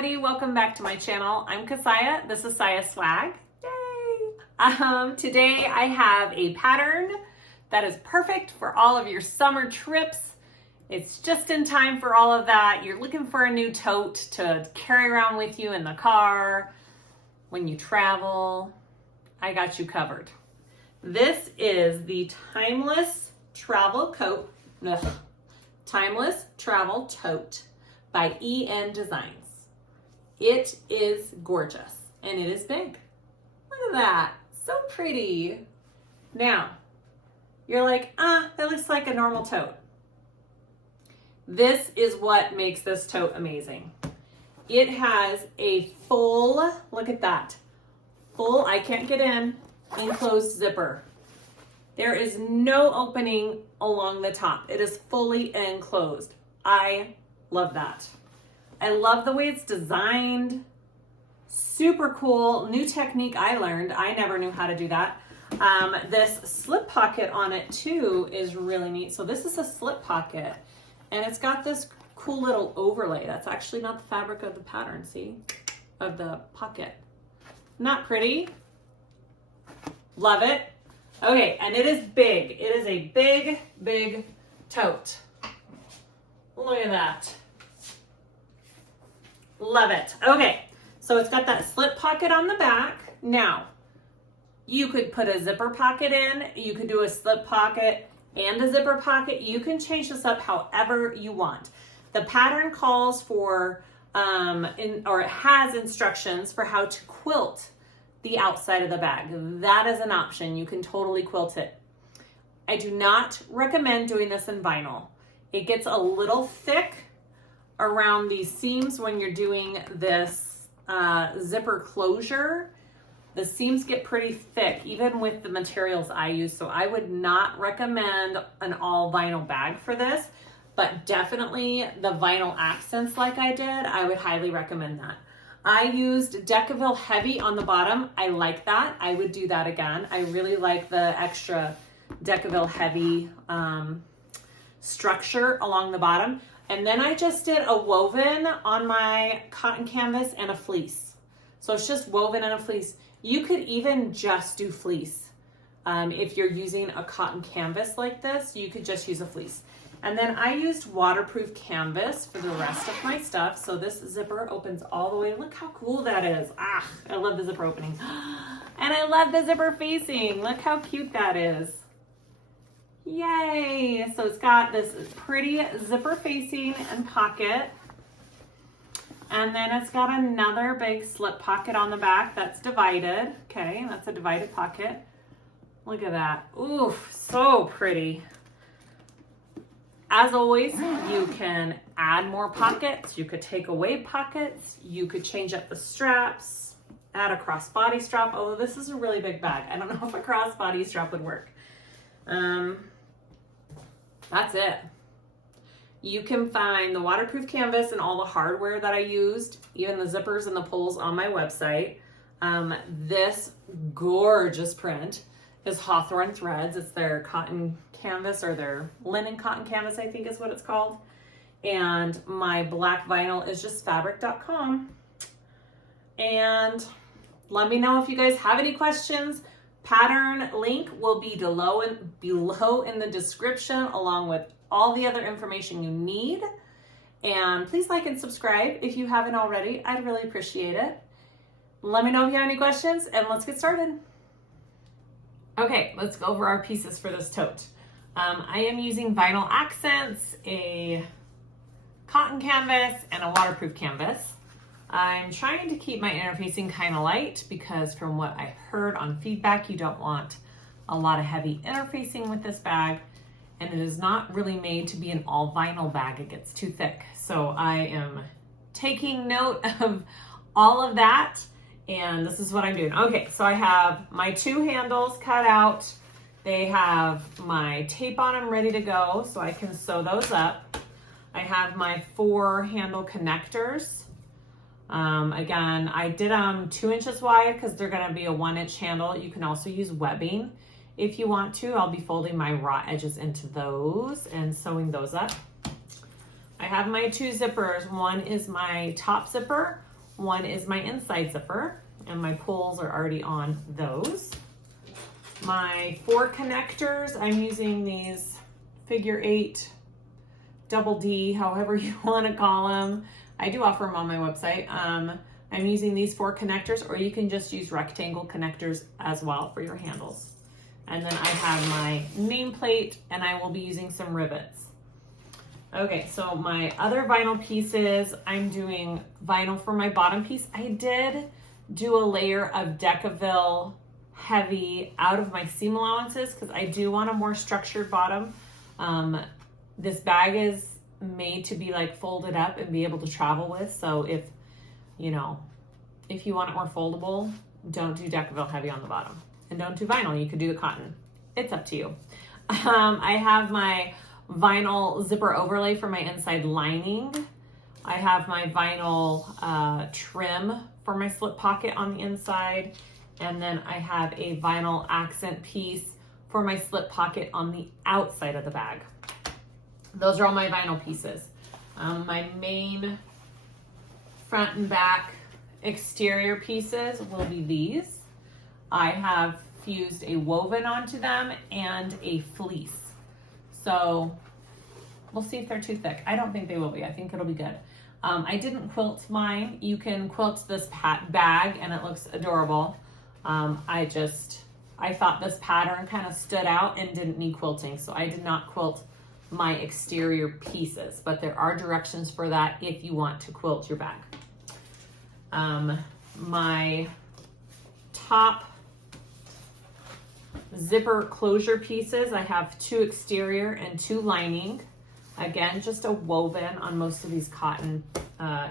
everybody, welcome back to my channel. I'm Kassiah, this is SiahSwag. Yay! Today I have a pattern that is perfect for all of your summer trips. It's just in time for all of that. You're looking for a new tote to carry around with you in the car, when you travel. I got you covered. This is the Timeless Travel Tote by ENDesigns. It is gorgeous and it is big. Look at that, so pretty. Now, you're like, that looks like a normal tote. This is what makes this tote amazing. It has a full, look at that, full, I can't get in, enclosed zipper. There is no opening along the top. It is fully enclosed. I love that. I love the way it's designed. Super cool. New technique I learned. I never knew how to do that. This slip pocket on it too is really neat. So this is a slip pocket and it's got this cool little overlay. That's actually not the fabric of the pattern, see? Of the pocket. Not pretty. Love it. Okay, and it is big. It is a big, big tote. Look at that. Love it. Okay, so it's got that slip pocket on the back. Now, you could put a zipper pocket in. You could do a slip pocket and a zipper pocket. You can change this up however you want. The pattern calls for, it has instructions for how to quilt the outside of the bag. That is an option. You can totally quilt it. I do not recommend doing this in vinyl. It gets a little thick around these seams when you're doing this zipper closure. The seams get pretty thick, even with the materials I use. So I would not recommend an all vinyl bag for this, but definitely the vinyl accents like I did, I would highly recommend that. I used Decaville Heavy on the bottom. I like that. I would do that again. I really like the extra Decaville Heavy structure along the bottom. And then I just did a woven on my cotton canvas and a fleece. So it's just woven and a fleece. You could even just do fleece. If you're using a cotton canvas like this, you could just use a fleece. And then I used waterproof canvas for the rest of my stuff. So this zipper opens all the way. Look how cool that is. I love the zipper opening. And I love the zipper facing. Look how cute that is. Yay! So it's got this pretty zipper facing and pocket. And then it's got another big slip pocket on the back that's divided. Okay, that's a divided pocket. Look at that. Ooh, so pretty. As always, you can add more pockets. You could take away pockets. You could change up the straps, add a crossbody strap. Although this is a really big bag. I don't know if a crossbody strap would work. That's it. You can find the waterproof canvas and all the hardware that I used, even the zippers and the pulls on my website. This gorgeous print is Hawthorne Threads. It's their cotton canvas or their linen cotton canvas, I think is what it's called. And my black vinyl is just fabric.com. And let me know if you guys have any questions. Pattern link will be below in the description along with all the other information you need. And please like and subscribe if you haven't already. I'd really appreciate it. Let me know if you have any questions and let's get started. Okay, let's go over our pieces for this tote. I am using vinyl accents, a cotton canvas, and a waterproof canvas. I'm trying to keep my interfacing kind of light because from what I heard on feedback, you don't want a lot of heavy interfacing with this bag. And it is not really made to be an all vinyl bag. It gets too thick. So I am taking note of all of that. And this is what I'm doing. Okay, so I have my two handles cut out. They have my tape on them ready to go so I can sew those up. I have my 4 handle connectors. Again, I did them 2 inches wide because they're gonna be a 1-inch handle. You can also use webbing if you want to. I'll be folding my raw edges into those and sewing those up. I have my 2 zippers. One is my top zipper, one is my inside zipper, and my pulls are already on those. My 4 connectors, I'm using these figure 8, double D, however you want to call them. I do offer them on my website. I'm using these 4 connectors, or you can just use rectangle connectors as well for your handles. And then I have my nameplate, and I will be using some rivets. Okay, so my other vinyl pieces, I'm doing vinyl for my bottom piece. I did do a layer of Decaville heavy out of my seam allowances because I do want a more structured bottom. This bag is made to be like folded up and be able to travel with. So if you want it more foldable, don't do Decaville heavy on the bottom, and don't do vinyl. You could do the cotton. It's up to you. I have my vinyl zipper overlay for my inside lining. I have my vinyl trim for my slip pocket on the inside. And then I have a vinyl accent piece for my slip pocket on the outside of the bag. Those are all my vinyl pieces. My main front and back exterior pieces will be these. I have fused a woven onto them and a fleece. So we'll see if they're too thick. I don't think they will be. I think it'll be good. I didn't quilt mine. You can quilt this bag and it looks adorable. I thought this pattern kind of stood out and didn't need quilting. So I did not quilt my exterior pieces, but there are directions for that if you want to quilt your bag. My top zipper closure pieces, I have 2 exterior and 2 lining. Again, just a woven on most of these cotton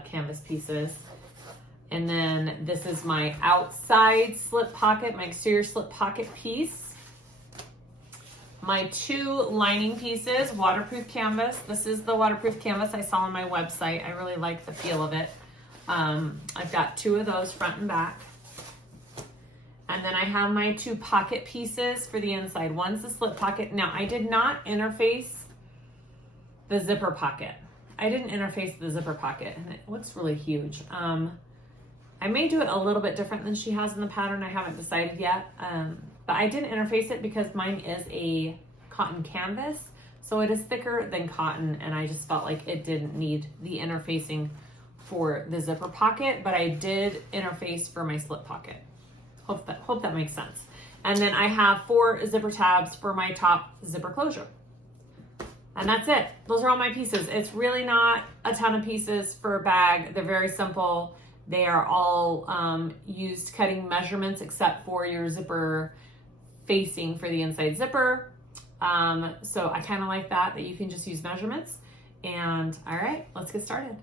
canvas pieces. And then this is my outside slip pocket, my exterior slip pocket piece. My 2 lining pieces, waterproof canvas. This is the waterproof canvas I saw on my website. I really like the feel of it. I've got 2 of those front and back. And then I have my 2 pocket pieces for the inside. One's the slip pocket. Now, I did not interface the zipper pocket. I didn't interface the zipper pocket, and it looks really huge. I may do it a little bit different than she has in the pattern. I haven't decided yet. But I didn't interface it because mine is a cotton canvas, so it is thicker than cotton, and I just felt like it didn't need the interfacing for the zipper pocket, but I did interface for my slip pocket. Hope that makes sense. And then I have 4 zipper tabs for my top zipper closure. And that's it. Those are all my pieces. It's really not a ton of pieces for a bag. They're very simple. They are all used cutting measurements except for your zipper facing for the inside zipper. So I kind of like that you can just use measurements. And all right, let's get started.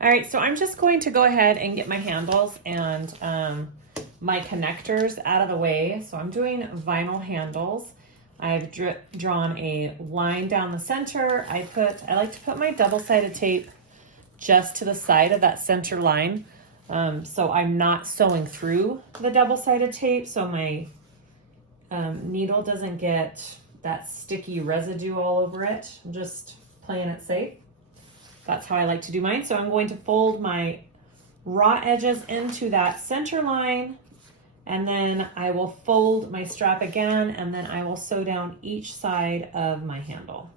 All right, so I'm just going to go ahead and get my handles and my connectors out of the way. So I'm doing vinyl handles. I've drawn a line down the center. I like to put my double-sided tape just to the side of that center line. So I'm not sewing through the double-sided tape, so my needle doesn't get that sticky residue all over it. I'm just playing it safe. That's how I like to do mine. So I'm going to fold my raw edges into that center line, and then I will fold my strap again, and then I will sew down each side of my handle.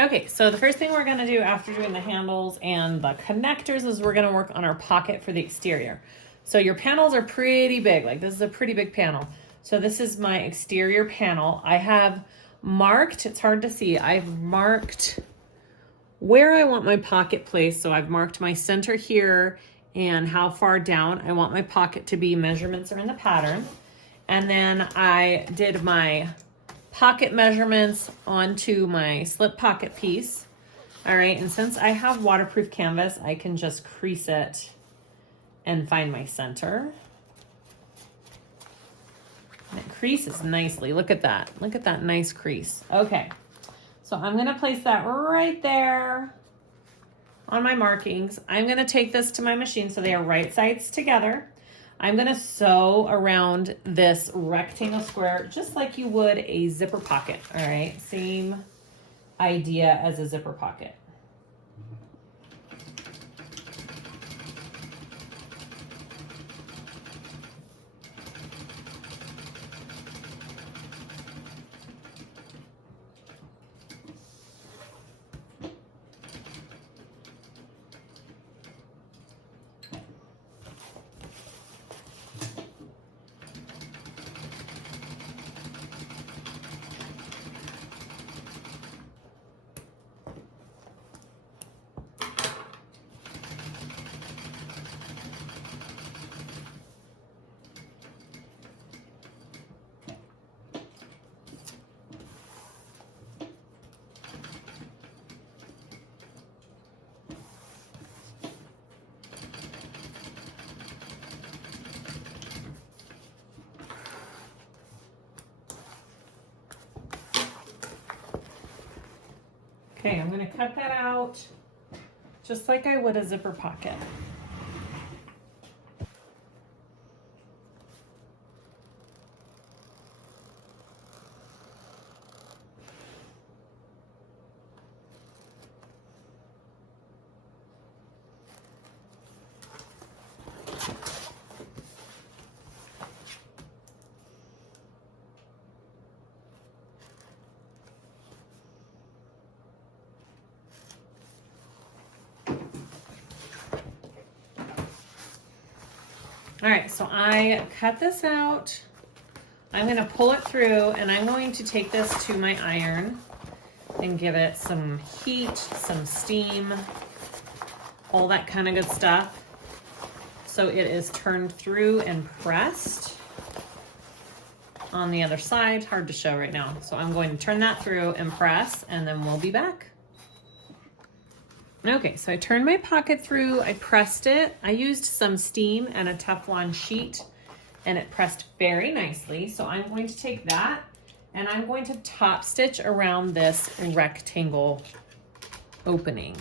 Okay, so the first thing we're gonna do after doing the handles and the connectors is we're gonna work on our pocket for the exterior. So your panels are pretty big, like this is a pretty big panel. So this is my exterior panel. I have marked, it's hard to see, I've marked where I want my pocket placed. So I've marked my center here and how far down I want my pocket to be. Measurements are in the pattern. And then I did my pocket measurements onto my slip pocket piece. All right, and since I have waterproof canvas, I can just crease it and find my center. And it creases nicely. Look at that. Look at that nice crease. Okay, so I'm gonna place that right there on my markings. I'm gonna take this to my machine so they are right sides together. I'm gonna sew around this rectangle square just like you would a zipper pocket, all right? Same idea as a zipper pocket. Okay, I'm gonna cut that out just like I would a zipper pocket. All right, so I cut this out. I'm gonna pull it through and I'm going to take this to my iron and give it some heat, some steam, all that kind of good stuff. So it is turned through and pressed on the other side. Hard to show right now. So I'm going to turn that through and press, and then we'll be back. Okay, so I turned my pocket through, I pressed it. I used some steam and a Teflon sheet, and it pressed very nicely. So I'm going to take that and I'm going to top stitch around this rectangle opening.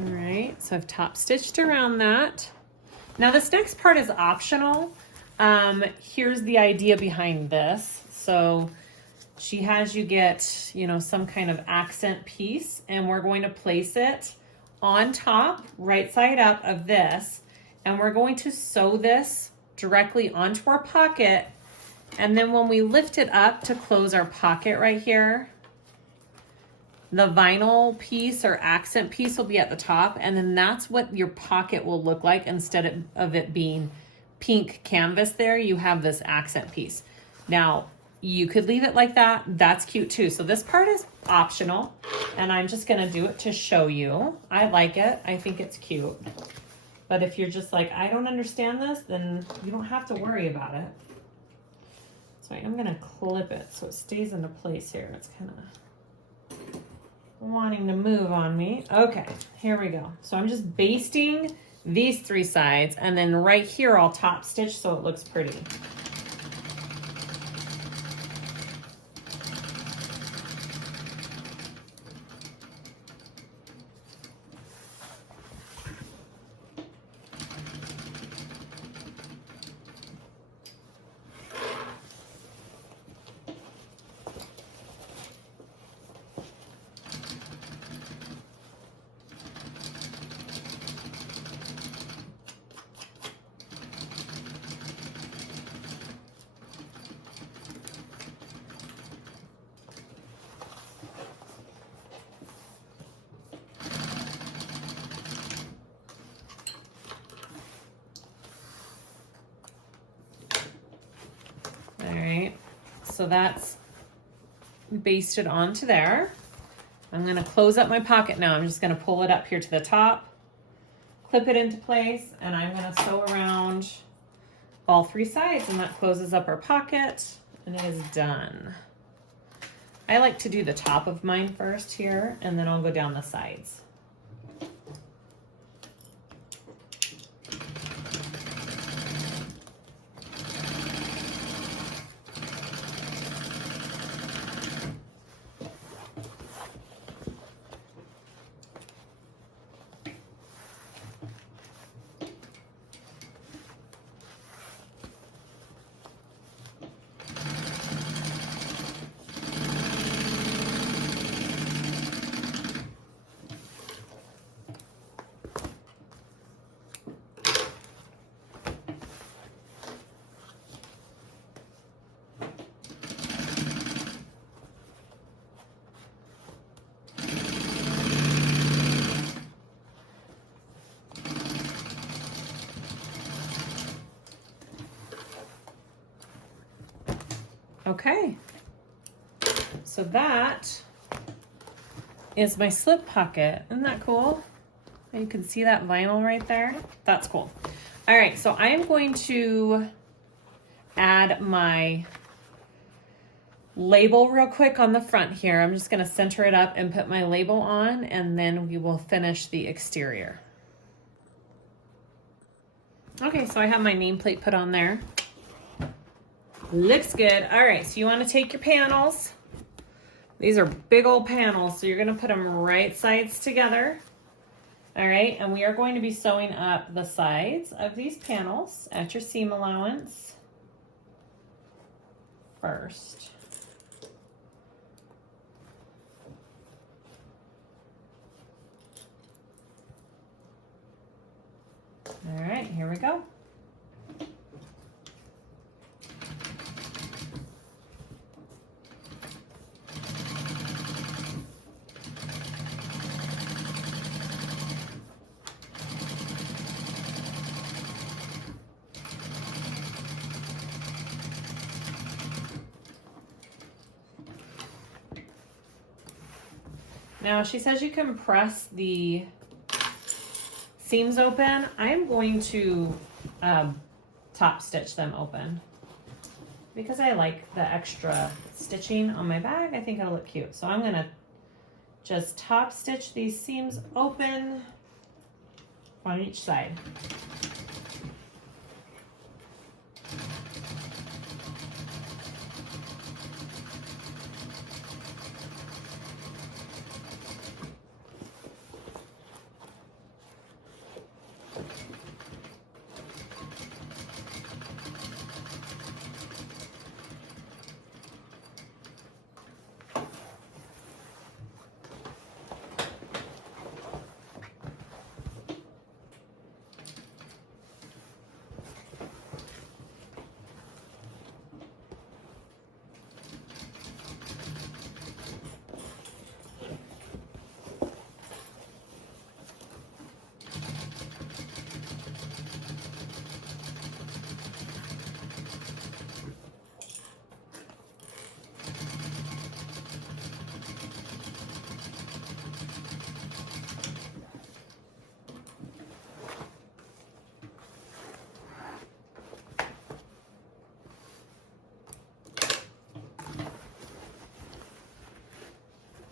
All right, so I've top stitched around that. Now this next part is optional. Here's the idea behind this. So she has you get, you know, some kind of accent piece, and we're going to place it on top, right side up of this, and we're going to sew this directly onto our pocket. And then when we lift it up to close our pocket right here, the vinyl piece or accent piece will be at the top, and then that's what your pocket will look like. Instead of it being pink canvas there, you have this accent piece. Now, you could leave it like that. That's cute too. So this part is optional, and I'm just gonna do it to show you. I like it. I think it's cute. But if you're just like, I don't understand this, then you don't have to worry about it. So I'm gonna clip it so it stays into place here. It's kind of wanting to move on me. Okay, here we go. So I'm just basting these 3 sides, and then right here I'll top stitch so it looks pretty. So that's basted onto there. I'm gonna close up my pocket now. I'm just gonna pull it up here to the top, clip it into place, and I'm gonna sew around all 3 sides, and that closes up our pocket, and it is done. I like to do the top of mine first here, and then I'll go down the sides. Okay, so that is my slip pocket. Isn't that cool? You can see that vinyl right there. That's cool. All right, so I am going to add my label real quick on the front here. I'm just gonna center it up and put my label on, and then we will finish the exterior. Okay, so I have my nameplate put on there. Looks good. All right, so you want to take your panels. These are big old panels, so you're going to put them right sides together. All right, and we are going to be sewing up the sides of these panels at your seam allowance first. All right, here we go. Now she says you can press the seams open. I am going to top stitch them open because I like the extra stitching on my bag. I think it'll look cute. So I'm gonna just top stitch these seams open on each side.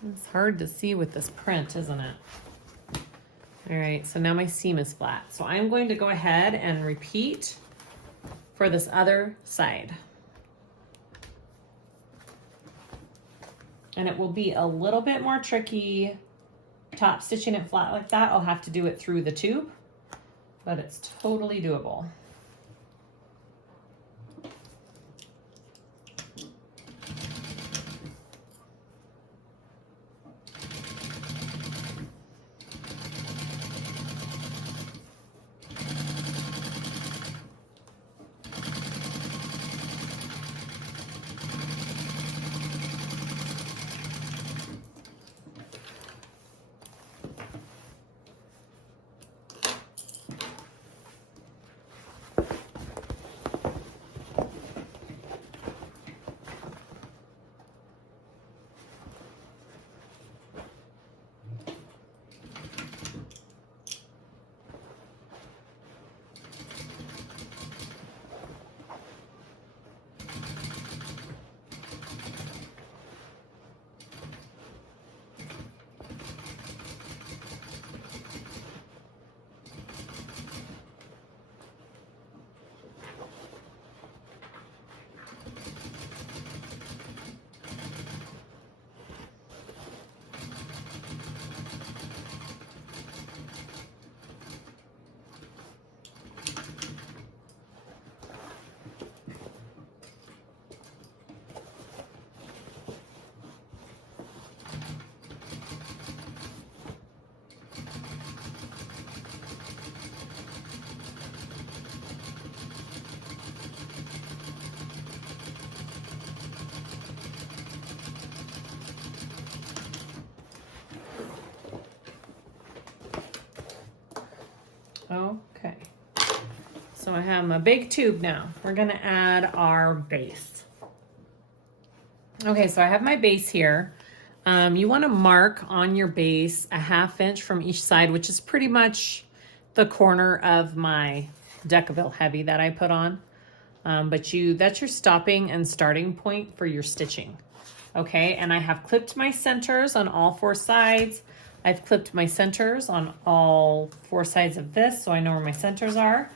It's hard to see with this print, isn't it? All right, so now my seam is flat. So I'm going to go ahead and repeat for this other side. And it will be a little bit more tricky top stitching it flat like that. I'll have to do it through the tube, but it's totally doable. Okay, so I have my big tube now. We're gonna add our base. Okay, so I have my base here. You wanna mark on your base a 1/2 inch from each side, which is pretty much the corner of my Decaville Heavy that I put on. That's your stopping and starting point for your stitching. Okay, and I have clipped my centers on all 4 sides. I've clipped my centers on all 4 sides of this, so I know where my centers are.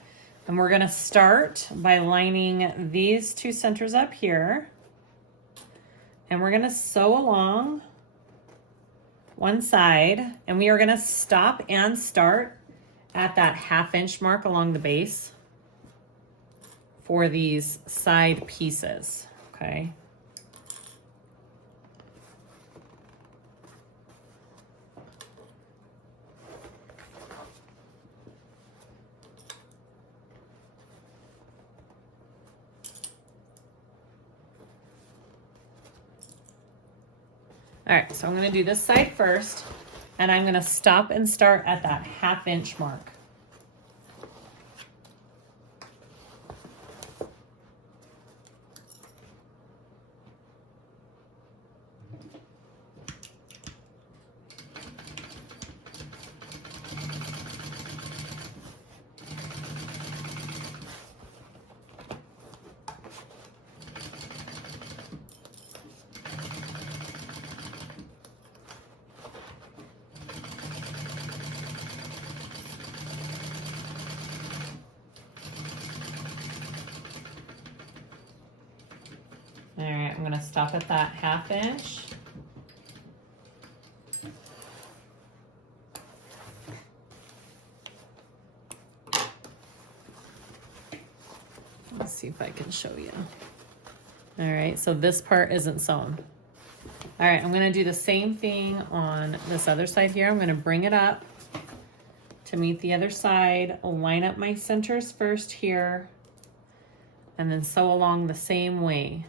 And we're gonna start by lining these 2 centers up here. And we're gonna sew along one side, and we are gonna stop and start at that 1/2 inch mark along the base for these side pieces, okay? All right, so I'm gonna do this side first, and I'm gonna stop and start at that 1/2 inch mark. All right, I'm gonna stop at that 1/2 inch. Let's see if I can show you. All right, so this part isn't sewn. All right, I'm gonna do the same thing on this other side here. I'm gonna bring it up to meet the other side, line up my centers first here, and then sew along the same way.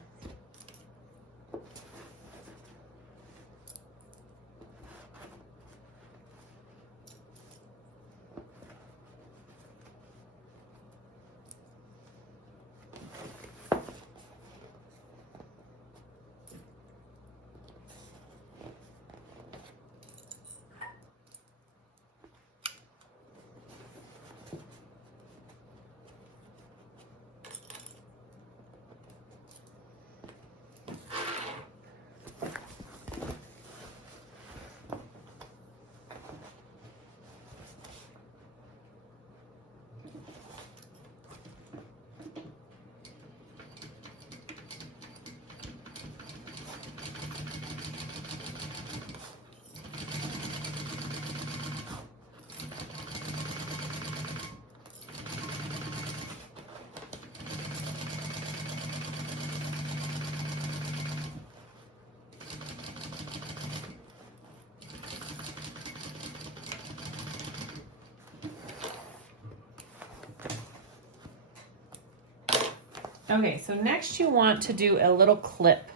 Okay, so next you want to do a little clip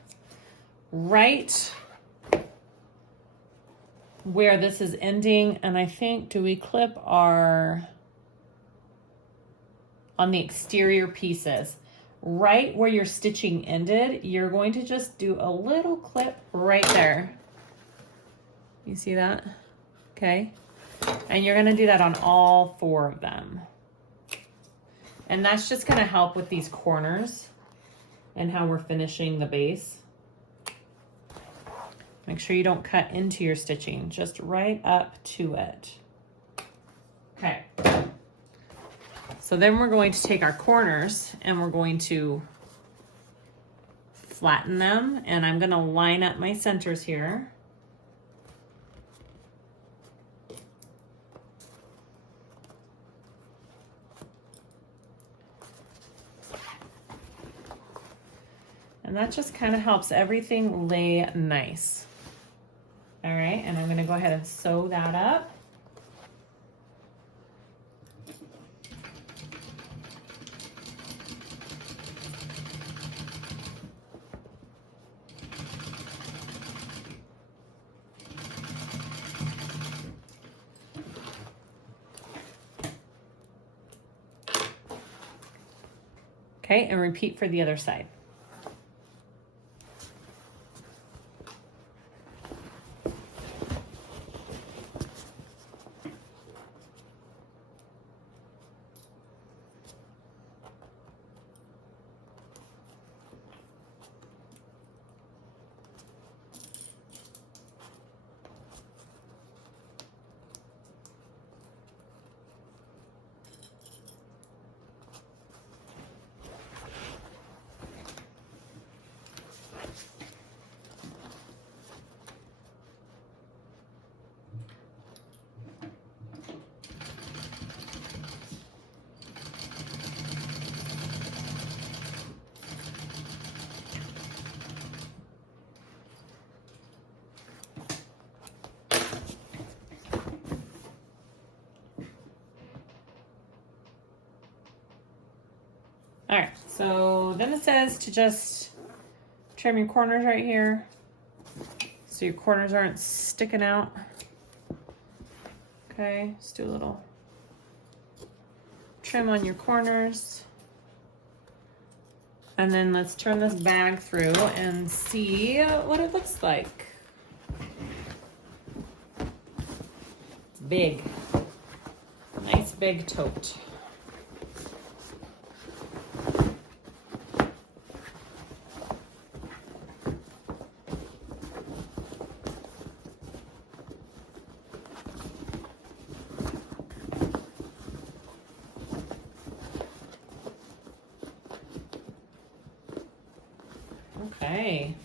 right where this is ending, and I think, do we clip our, on the exterior pieces, right where your stitching ended, you're going to just do a little clip right there. You see that? Okay. And you're gonna do that on all 4 of them. And that's just gonna help with these corners and how we're finishing the base. Make sure you don't cut into your stitching, just right up to it. Okay. So then we're going to take our corners and we're going to flatten them, and I'm gonna line up my centers here. And that just kind of helps everything lay nice. All right, and I'm gonna go ahead and sew that up. Okay, and repeat for the other side. All right, so then it says to just trim your corners right here so your corners aren't sticking out. Okay, just do a little trim on your corners. And then let's turn this bag through and see what it looks like. It's big, nice big tote. Okay,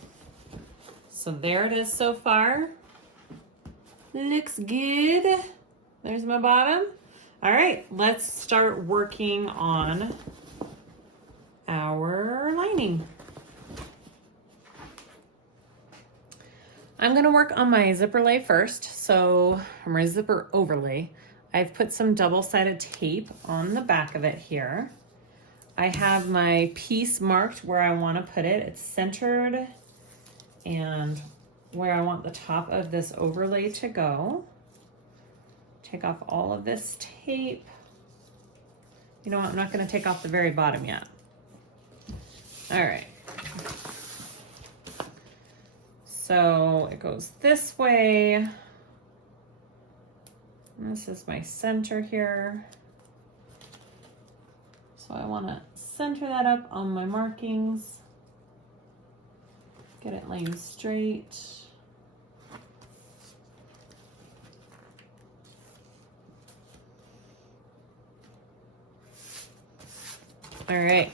so there it is so far. Looks good. There's my bottom. All right, let's start working on our lining. I'm gonna work on my zipper lay first. So my zipper overlay. I've put some double-sided tape on the back of it here. I have my piece marked where I want to put it. It's centered and where I want the top of this overlay to go. Take off all of this tape. You know what? I'm not going to take off the very bottom yet. All right. So it goes this way. And this is my center here. So I want to center that up on my markings. Get it laying straight. All right.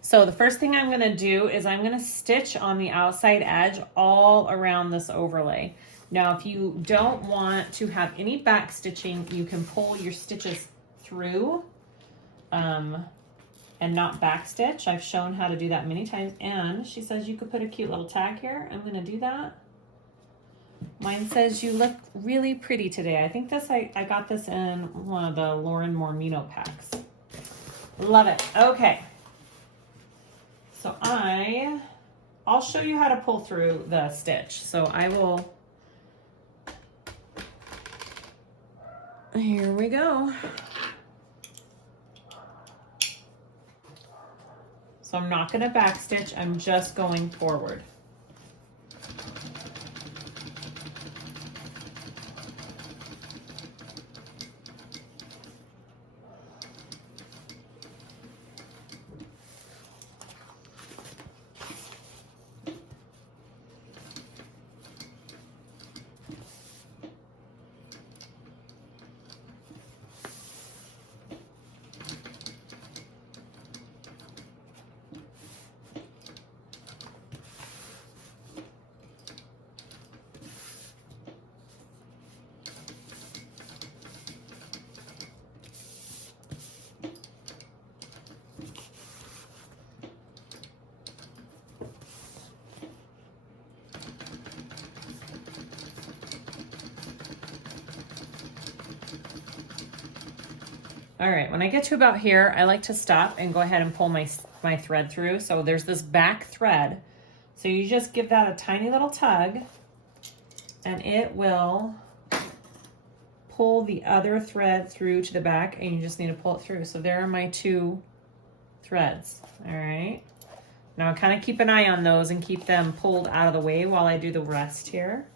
So the first thing I'm going to do is I'm going to stitch on the outside edge all around this overlay. Now, if you don't want to have any back stitching, you can pull your stitches through and not back stitch. I've shown how to do that many times, and she says you could put a cute little tag here. I'm going to do that. Mine says you look really pretty today. I think this I got this in one of the Lauren Mormino packs. Love it. Okay. So I'll show you how to pull through the stitch. So here we go. So I'm not gonna back stitch, I'm just going forward. All right, when I get to about here, I like to stop and go ahead and pull my thread through. So there's this back thread. So you just give that a tiny little tug and it will pull the other thread through to the back, and you just need to pull it through. So there are my 2 threads, all right? Now kind of keep an eye on those and keep them pulled out of the way while I do the rest here.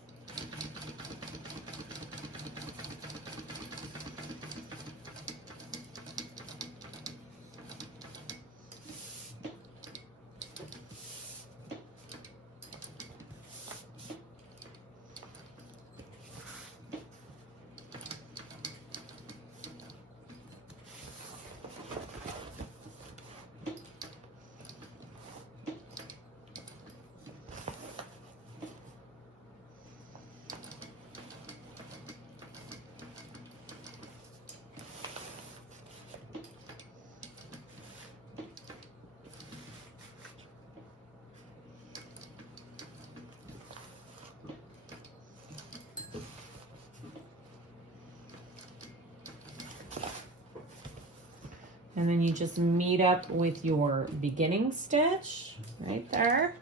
And then you just meet up with your beginning stitch right there.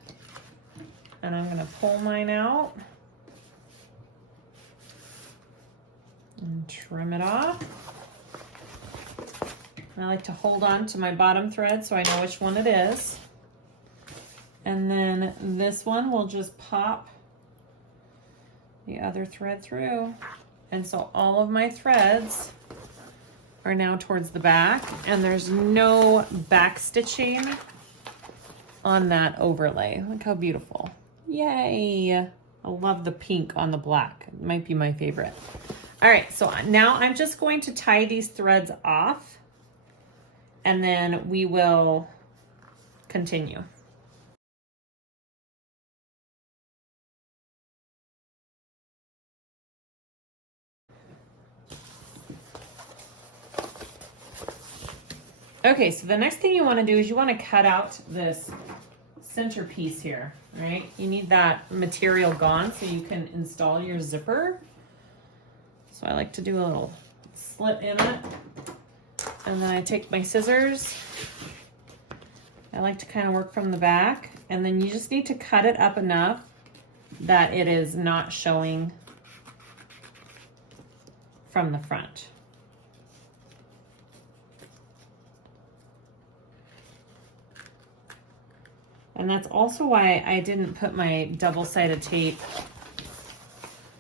And I'm gonna pull mine out and trim it off. I like to hold on to my bottom thread so I know which one it is. And then this one will just pop the other thread through. And so all of my threads are now towards the back, and there's no back stitching on that overlay. Look how beautiful. Yay. I love the pink on the black. It might be my favorite. All right, so now I'm just going to tie these threads off, and then we will continue. Okay, so the next thing you want to do is you want to cut out this center piece here, right? You need that material gone so you can install your zipper. So I like to do a little slit in it, and then I take my scissors. I like to kind of work from the back, and then you just need to cut it up enough that it is not showing from the front. And that's also why I didn't put my double-sided tape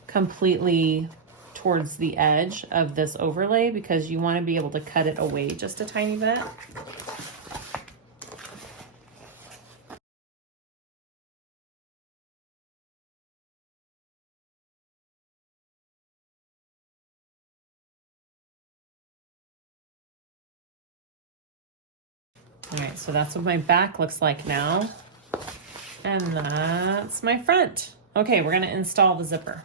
completely towards the edge of this overlay, because you want to be able to cut it away just a tiny bit. All right, so that's what my back looks like now. And that's my front. Okay, we're gonna install the zipper.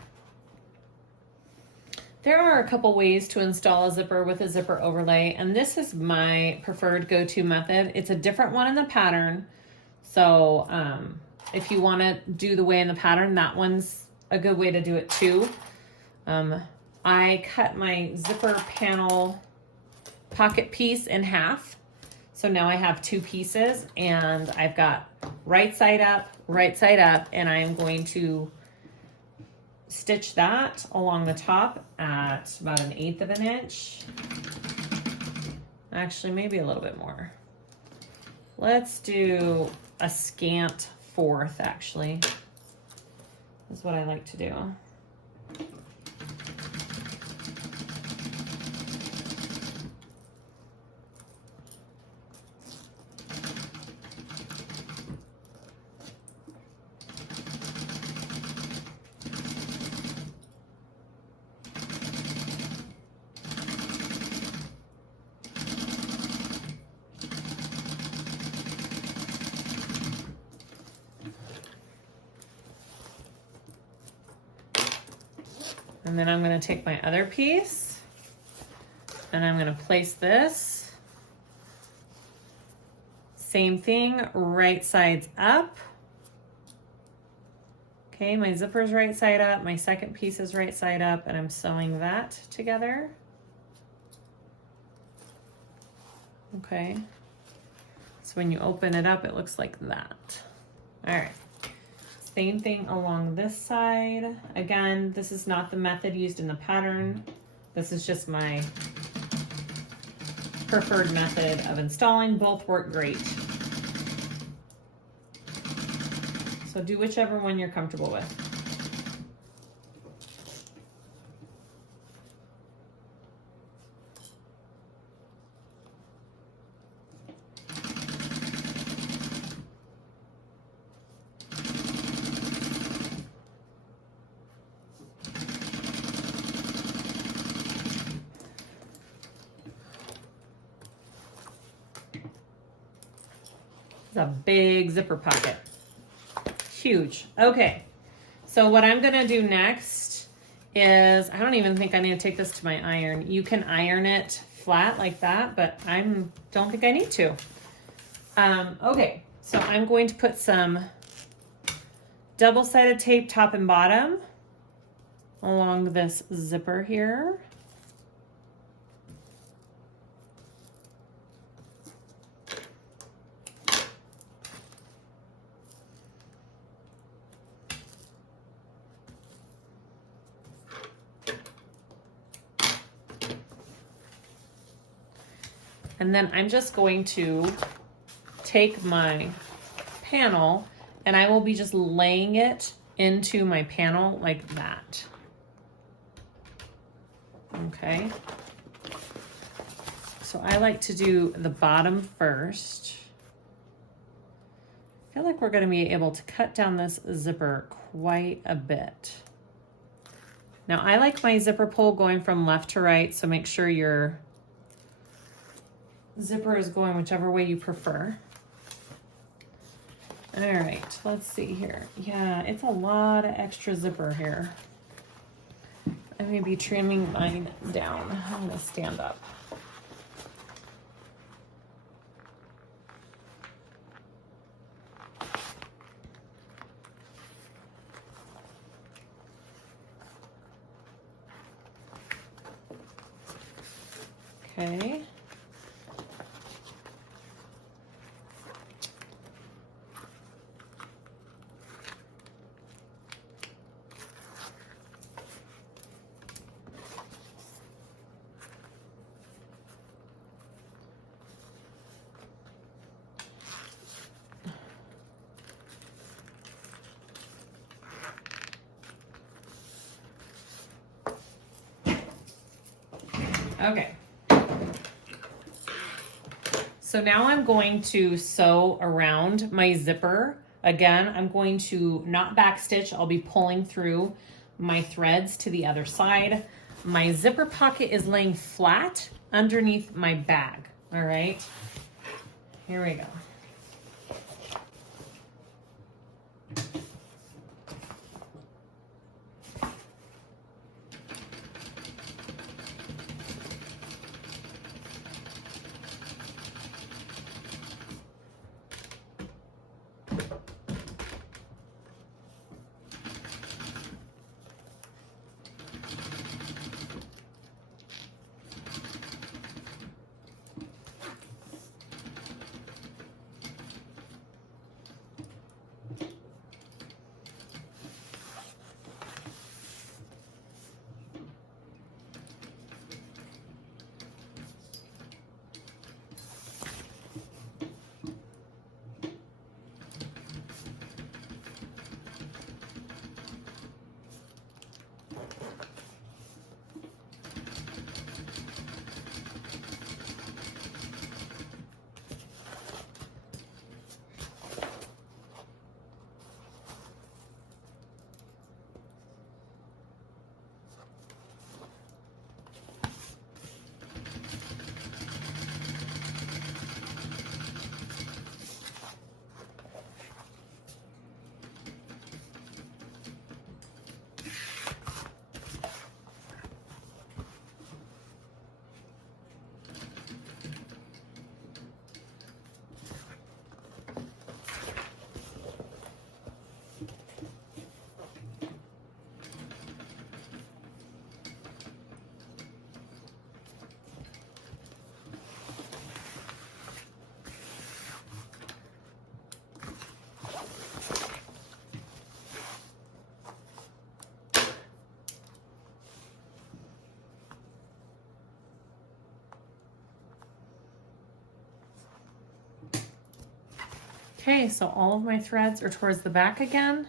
There are a couple ways to install a zipper with a zipper overlay, and this is my preferred go-to method. It's a different one in the pattern. So if you wanna do the way in the pattern, that one's a good way to do it too. I cut my zipper panel pocket piece in half. So now I have two pieces and I've got right side up, and I'm going to stitch that along the top at about 1/8 of an inch. Actually, maybe a little bit more. Let's do a scant 1/4, actually, is what I like to do. And then I'm going to take my other piece and I'm going to place this. Same thing, right sides up. Okay, my zipper's right side up, my second piece is right side up, and I'm sewing that together. Okay, so when you open it up, it looks like that. All right. Same thing along this side. Again, this is not the method used in the pattern. This is just my preferred method of installing. Both work great. So do whichever one you're comfortable with. It's a big zipper pocket. Huge. Okay, so what I'm gonna do next is, I don't even think I need to take this to my iron. You can iron it flat like that, but I don't think I need to. Okay, so I'm going to put some double-sided tape top and bottom along this zipper here. And then I'm just going to take my panel and I will be just laying it into my panel like that. Okay. So I like to do the bottom first. I feel like we're going to be able to cut down this zipper quite a bit. Now I like my zipper pull going from left to right, so make sure your zipper is going whichever way you prefer. All right, let's see here. Yeah, it's a lot of extra zipper here. I may be trimming mine down. I'm gonna stand up. Okay. Okay. So now I'm going to sew around my zipper. Again, I'm going to not backstitch. I'll be pulling through my threads to the other side. My zipper pocket is laying flat underneath my bag. All right, here we go. Okay, so all of my threads are towards the back again.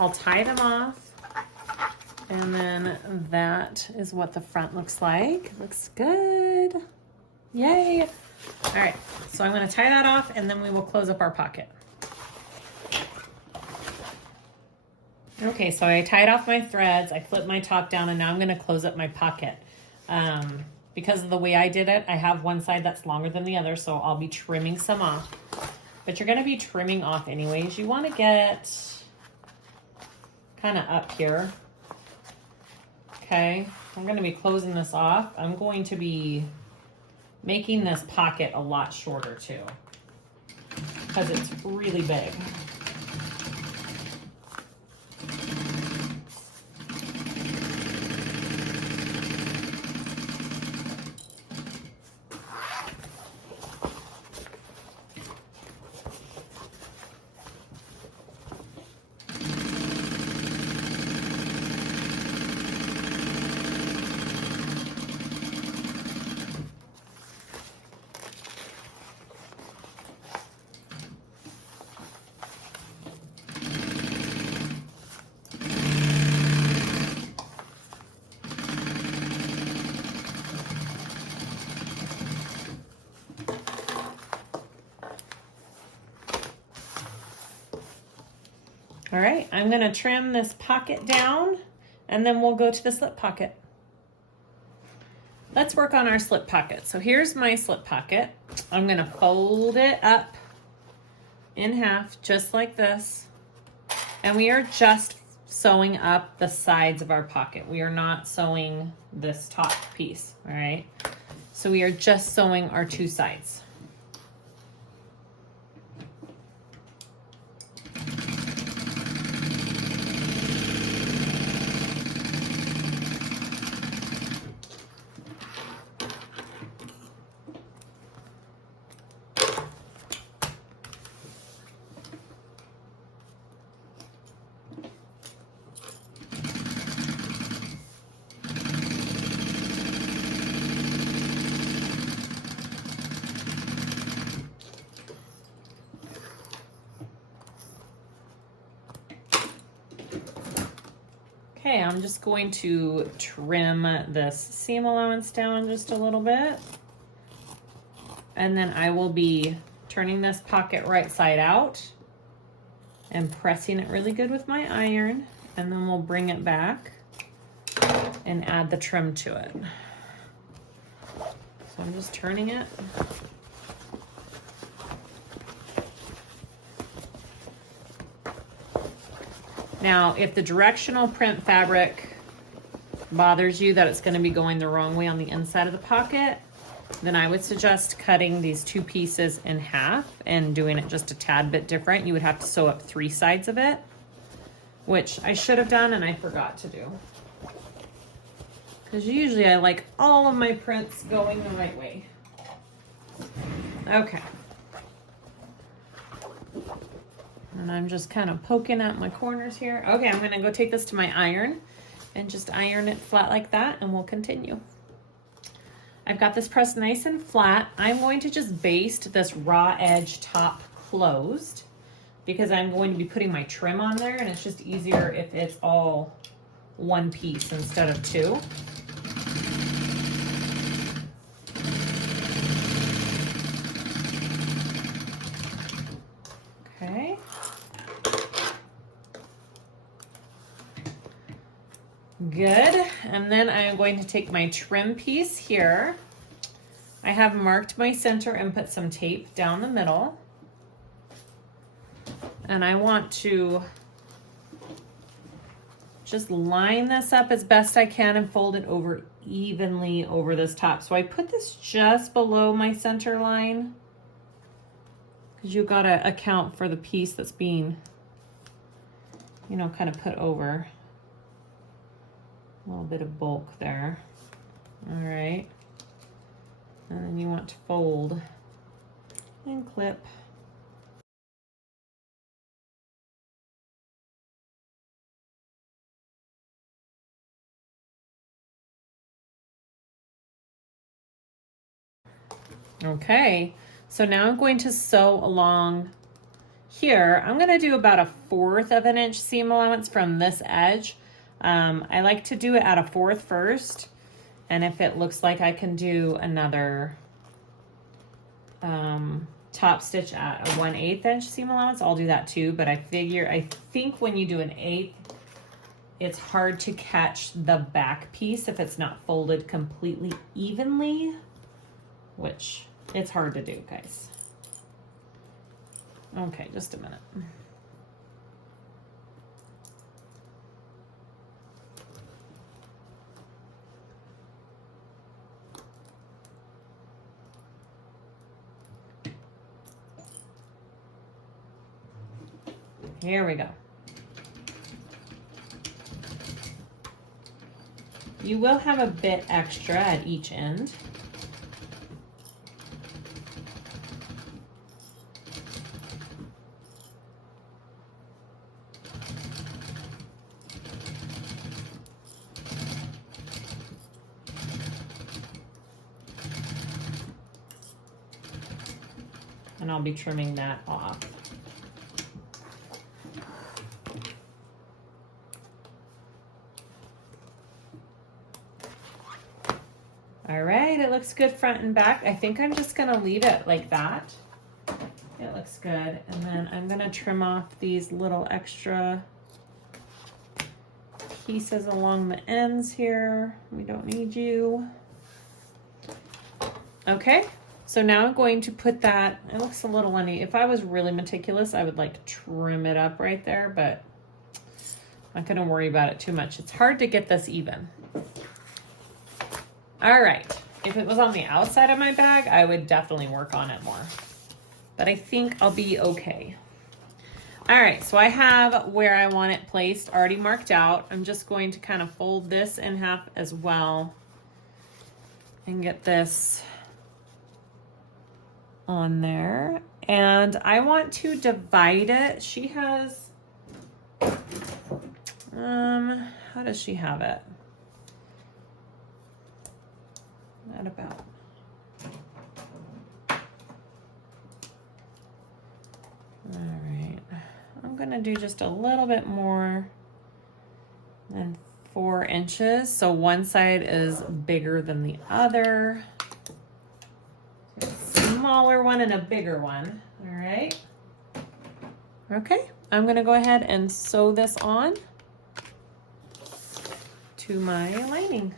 I'll tie them off. And then that is what the front looks like. Looks good. Yay. All right, so I'm gonna tie that off and then we will close up our pocket. Okay, so I tied off my threads, I flipped my top down, and now I'm gonna close up my pocket. Because of the way I did it, I have one side that's longer than the other, so I'll be trimming some off. But you're gonna be trimming off anyways. You wanna get kind of up here. Okay, I'm gonna be closing this off. I'm going to be making this pocket a lot shorter too, because it's really big. All right, I'm gonna trim this pocket down and then we'll go to the slip pocket. Let's work on our slip pocket. So here's my slip pocket. I'm gonna fold it up in half, just like this. And we are just sewing up the sides of our pocket. We are not sewing this top piece, all right? So we are just sewing our two sides. Okay, I'm just going to trim this seam allowance down just a little bit. And then I will be turning this pocket right side out and pressing it really good with my iron. And then we'll bring it back and add the trim to it. So I'm just turning it. Now, if the directional print fabric bothers you that it's going to be going the wrong way on the inside of the pocket, then I would suggest cutting these two pieces in half and doing it just a tad bit different. You would have to sew up 3 sides of it, which I should have done and I forgot to do. Because usually I like all of my prints going the right way. Okay. And I'm just kind of poking at my corners here. Okay, I'm gonna go take this to my iron and just iron it flat like that, and we'll continue. I've got this pressed nice and flat. I'm going to just baste this raw edge top closed because I'm going to be putting my trim on there, and it's just easier if it's all one piece instead of two. Okay. Good. And then I'm going to take my trim piece here. I have marked my center and put some tape down the middle. And I want to just line this up as best I can and fold it over evenly over this top. So I put this just below my center line, because you gotta account for the piece that's being, you know, kind of put over. A little bit of bulk there. All right. And then you want to fold and clip. Okay, so now I'm going to sew along here. I'm going to do about 1/4 of an inch seam allowance from this edge. I like to do it at 1/4 first, and if it looks like I can do another top stitch at a 1/8 inch seam allowance, I'll do that too. But I think when you do an 1/8, it's hard to catch the back piece if it's not folded completely evenly, which it's hard to do, guys. Okay, just a minute. Here we go. You will have a bit extra at each end. And I'll be trimming that off. All right, it looks good front and back. I think I'm just gonna leave it like that. It looks good. And then I'm gonna trim off these little extra pieces along the ends here. We don't need you. Okay, so now I'm going to put that, it looks a little uneven. If I was really meticulous, I would like to trim it up right there, but I'm not gonna worry about it too much. It's hard to get this even. All right, if it was on the outside of my bag, I would definitely work on it more, but I think I'll be okay. All right, so I have where I want it placed already marked out. I'm just going to kind of fold this in half as well and get this on there. And I want to divide it. She has, how does she have it? Not about. All right, I'm gonna do just a little bit more than 4 inches. So one side is bigger than the other. A smaller one and a bigger one, all right? Okay, I'm gonna go ahead and sew this on to my lining.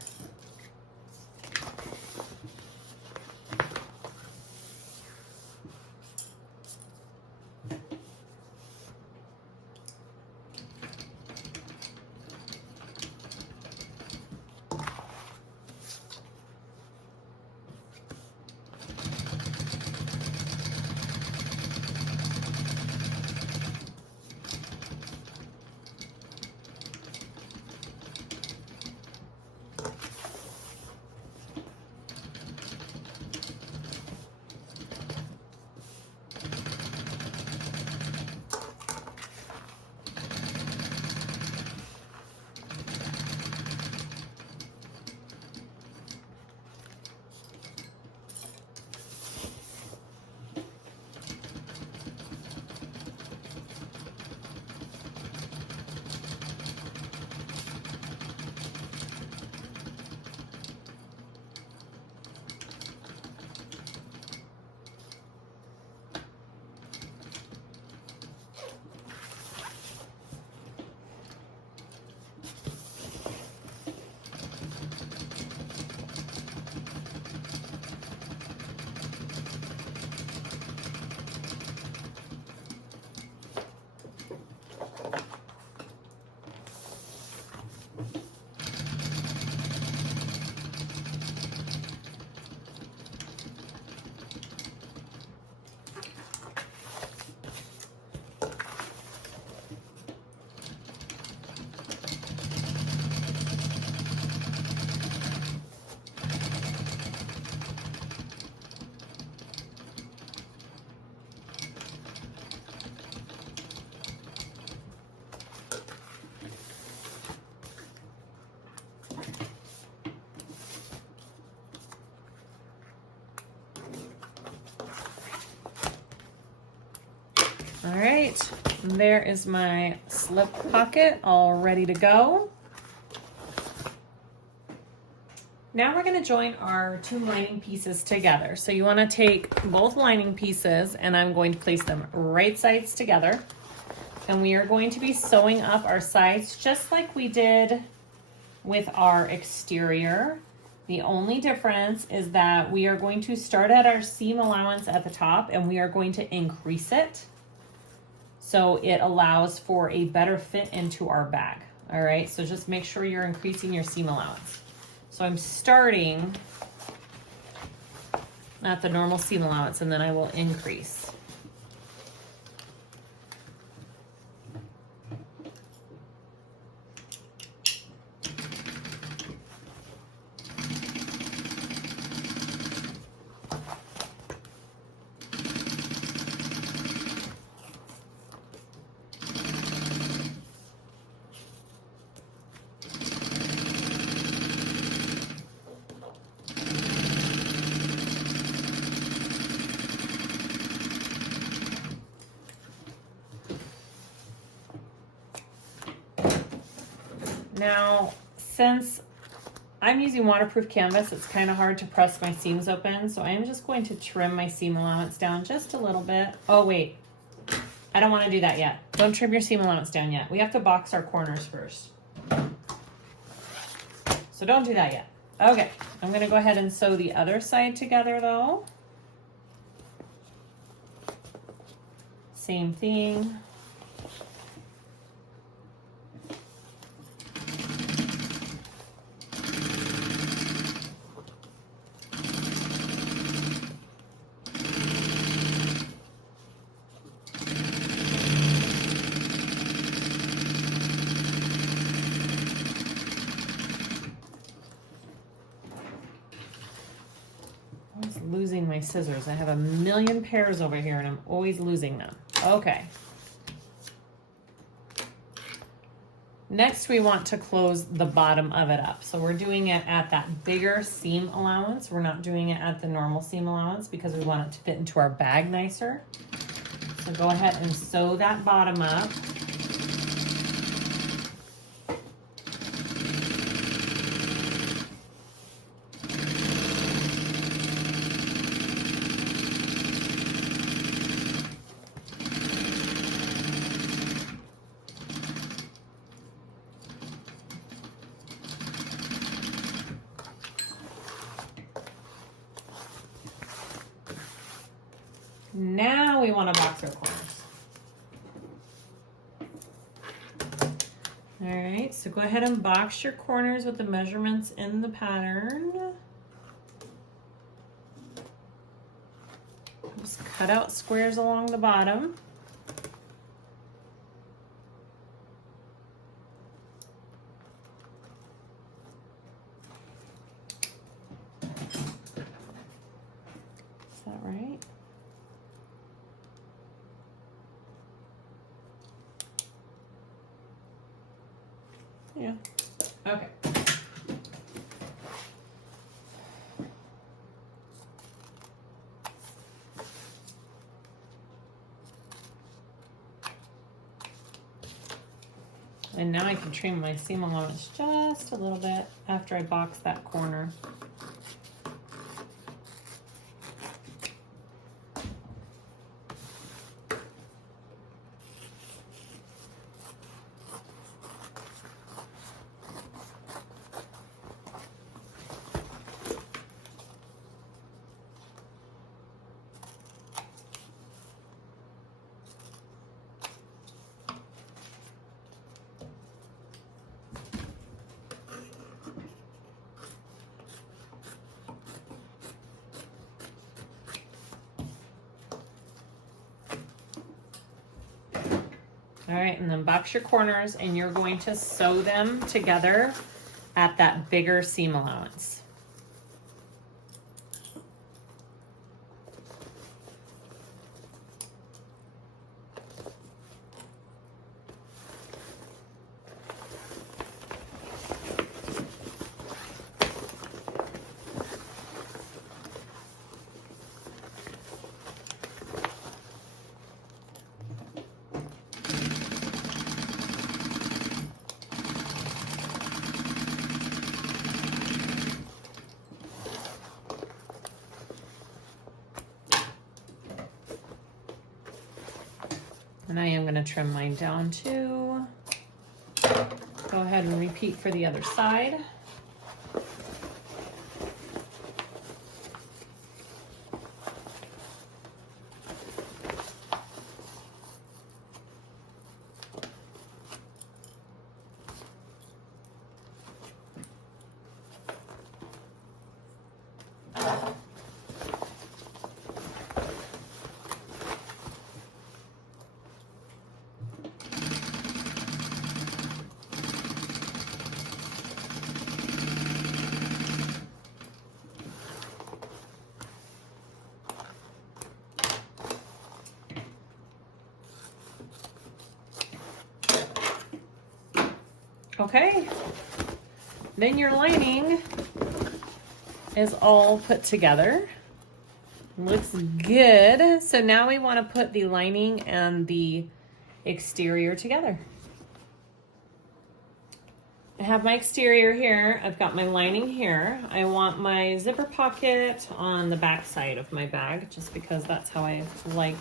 All right, there is my slip pocket all ready to go. Now we're going to join our two lining pieces together. So you want to take both lining pieces and I'm going to place them right sides together. And we are going to be sewing up our sides just like we did with our exterior. The only difference is that we are going to start at our seam allowance at the top and we are going to increase it so it allows for a better fit into our bag. All right, so just make sure you're increasing your seam allowance. So I'm starting at the normal seam allowance and then I will increase. Now, since I'm using waterproof canvas, it's kind of hard to press my seams open, so I'm just going to trim my seam allowance down just a little bit. Oh, wait. I don't want to do that yet. Don't trim your seam allowance down yet. We have to box our corners first. So don't do that yet. Okay, I'm going to go ahead and sew the other side together, though. Same thing. Losing my scissors. I have a million pairs over here and I'm always losing them. Okay. Next we want to close the bottom of it up. So we're doing it at that bigger seam allowance. We're not doing it at the normal seam allowance because we want it to fit into our bag nicer. So go ahead and sew that bottom up. Now we want to box our corners. All right, so go ahead and box your corners with the measurements in the pattern. Just cut out squares along the bottom. Is that right? Yeah. Okay. And now I can trim my seam allowance just a little bit after I box that corner. All right, and then box your corners and you're going to sew them together at that bigger seam allowance. And I am going to trim mine down too. Go ahead and repeat for the other side. Okay, then your lining is all put together. Looks good. So now we want to put the lining and the exterior together. I have my exterior here. I've got my lining here. I want my zipper pocket on the back side of my bag, just because that's how I like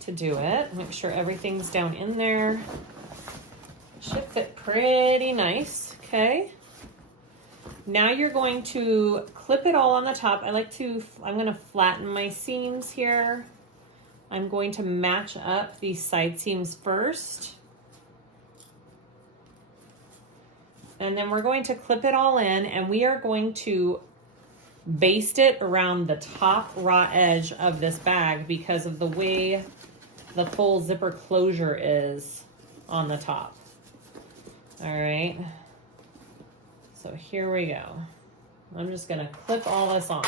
to do it. Make sure everything's down in there. Should fit pretty nice, okay? Now you're going to clip it all on the top. I'm gonna flatten my seams here. I'm going to match up these side seams first. And then we're going to clip it all in, and we are going to baste it around the top raw edge of this bag because of the way the full zipper closure is on the top. All right, so here we go. I'm just gonna clip all this on.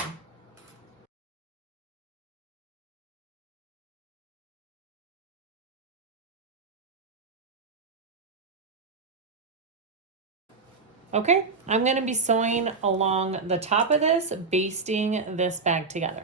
Okay, I'm gonna be sewing along the top of this, basting this bag together.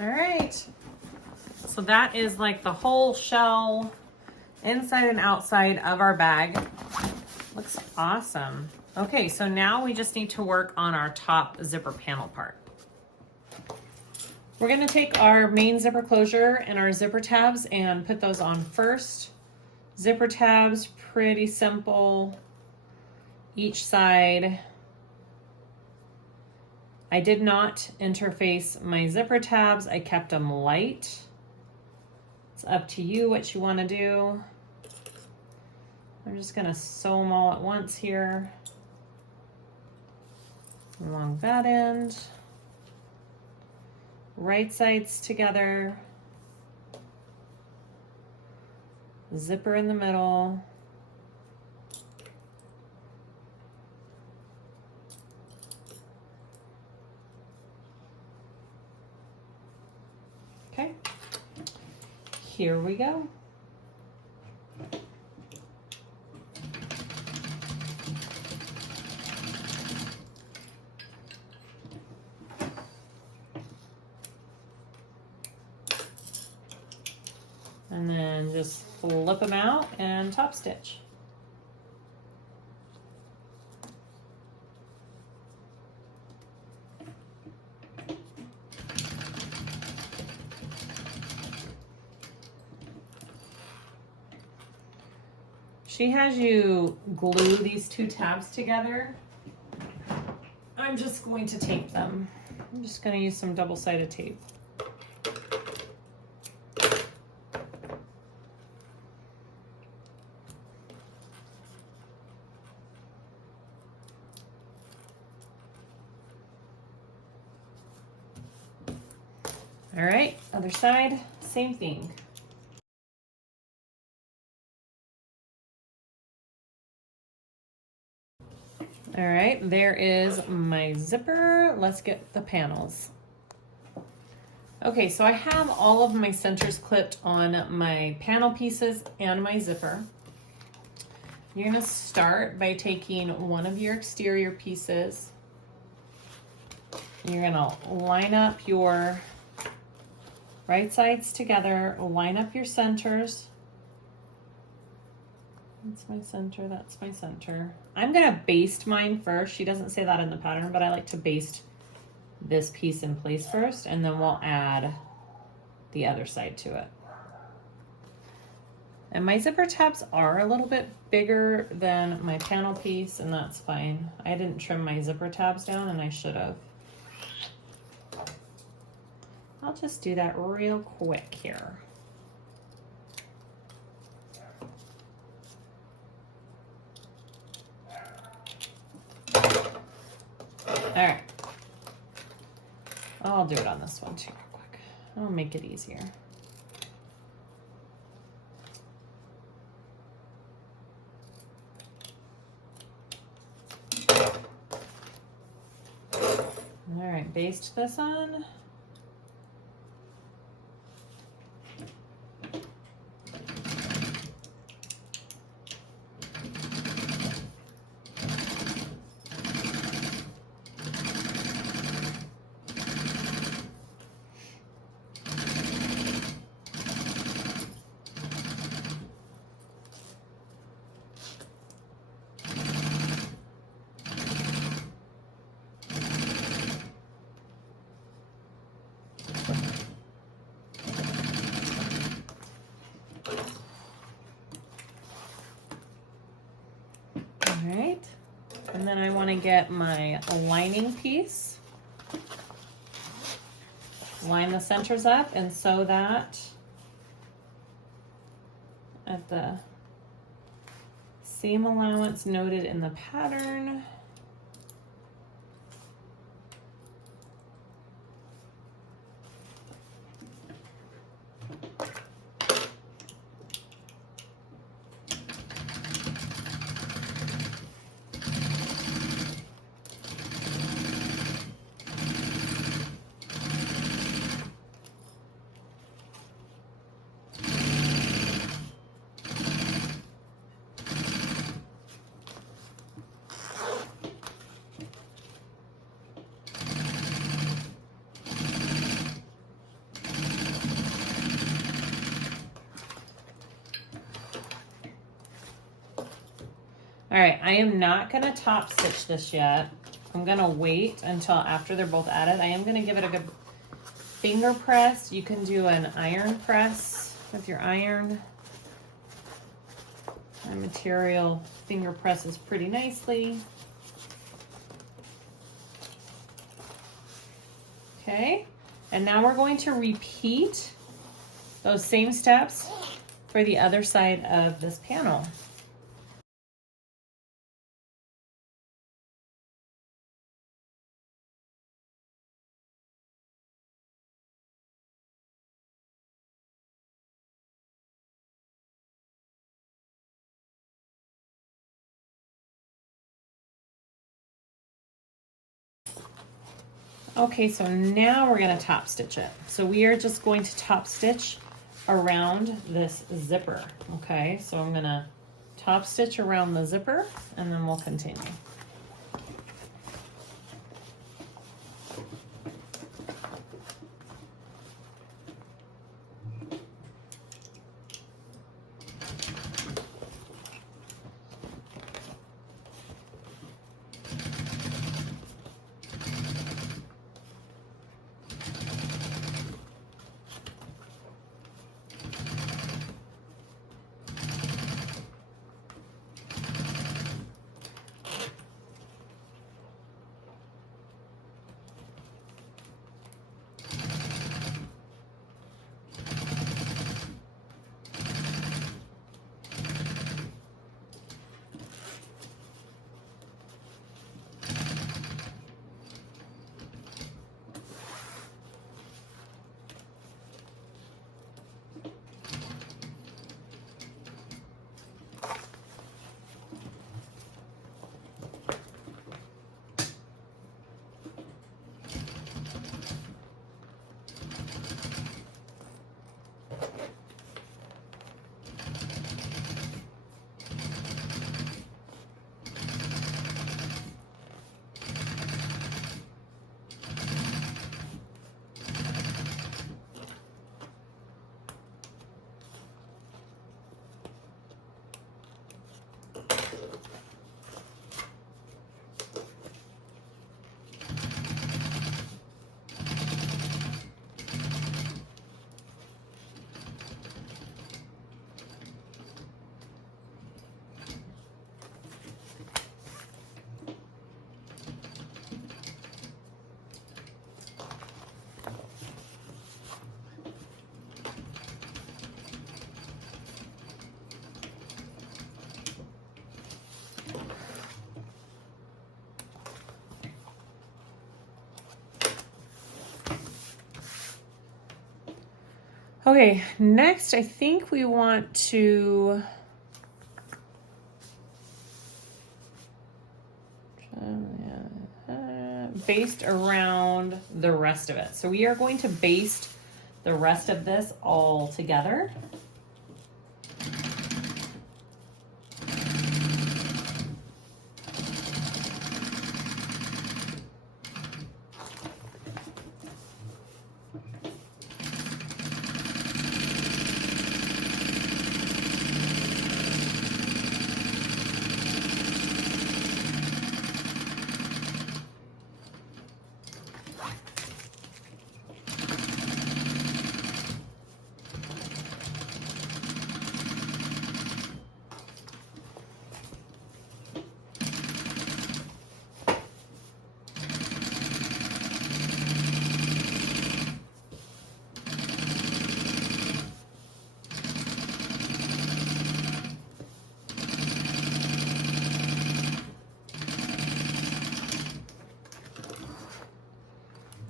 All right, so that is like the whole shell, inside and outside of our bag. Looks awesome. Okay, so now we just need to work on our top zipper panel part. We're gonna take our main zipper closure and our zipper tabs and put those on first. Zipper tabs, pretty simple, each side. I did not interface my zipper tabs. I kept them light. It's up to you what you want to do. I'm just going to sew them all at once here along that end. Right sides together. Zipper in the middle. Okay, here we go. And then just flip them out and top stitch. She has you glue these two tabs together. I'm just going to tape them. I'm just going to use some double-sided tape. All right, other side, same thing. All right, there is my zipper. Let's get the panels. Okay, so I have all of my centers clipped on my panel pieces and my zipper. You're gonna start by taking one of your exterior pieces. You're gonna line up your right sides together, line up your centers. That's my center, that's my center. I'm gonna baste mine first. She doesn't say that in the pattern, but I like to baste this piece in place first, and then we'll add the other side to it. And my zipper tabs are a little bit bigger than my panel piece, and that's fine. I didn't trim my zipper tabs down, and I should have. I'll just do that real quick here. All right. I'll do it on this one too real quick. I'll make it easier. All right, baste this on. All right, and then I want to get my lining piece. Line the centers up and sew that at the seam allowance noted in the pattern. All right, I am not gonna top stitch this yet. I'm gonna wait until after they're both added. I am gonna give it a good finger press. You can do an iron press with your iron. My material finger presses pretty nicely. Okay, and now we're going to repeat those same steps for the other side of this panel. Okay, so now we're gonna top stitch it. So we are just going to top stitch around this zipper. Okay, so I'm gonna top stitch around the zipper and then we'll continue. Okay, next I think we want to baste around the rest of it. So we are going to baste the rest of this all together.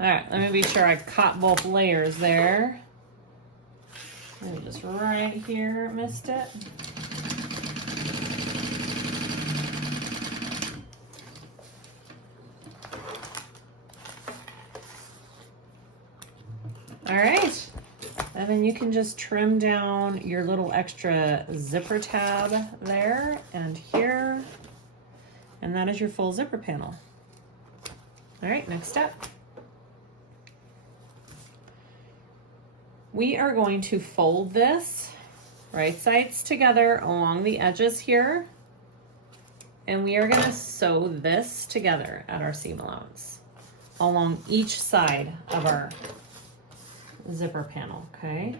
All right, let me be sure I caught both layers there. Maybe just right here, missed it. All right, and then you can just trim down your little extra zipper tab there and here, and that is your full zipper panel. All right, next step. We are going to fold this right sides together along the edges here, and we are going to sew this together at our seam allowance along each side of our zipper panel, okay?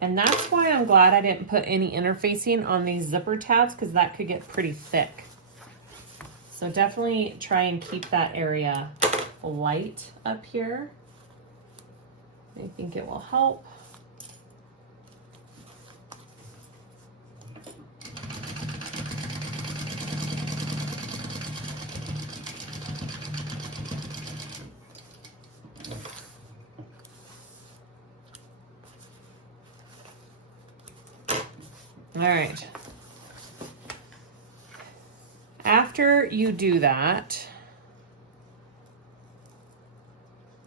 And that's why I'm glad I didn't put any interfacing on these zipper tabs, because that could get pretty thick. So definitely try and keep that area light up here. I think it will help. All right. After you do that,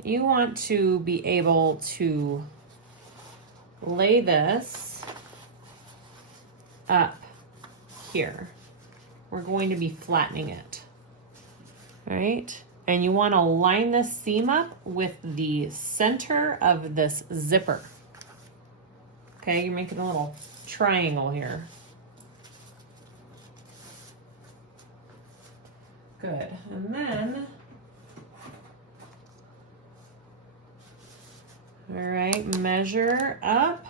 you want to be able to lay this up here. We're going to be flattening it, right? And you want to line this seam up with the center of this zipper. Okay, you're making a little triangle here. Good, and then, all right, measure up.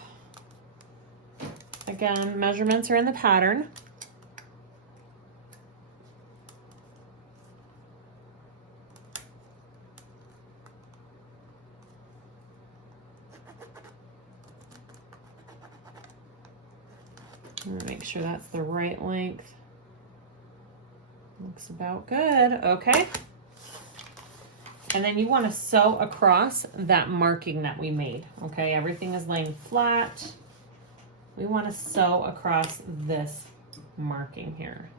Again, measurements are in the pattern. Make sure that's the right length. Looks about good. Okay. And then you want to sew across that marking that we made. Okay, everything is laying flat. We want to sew across this marking here.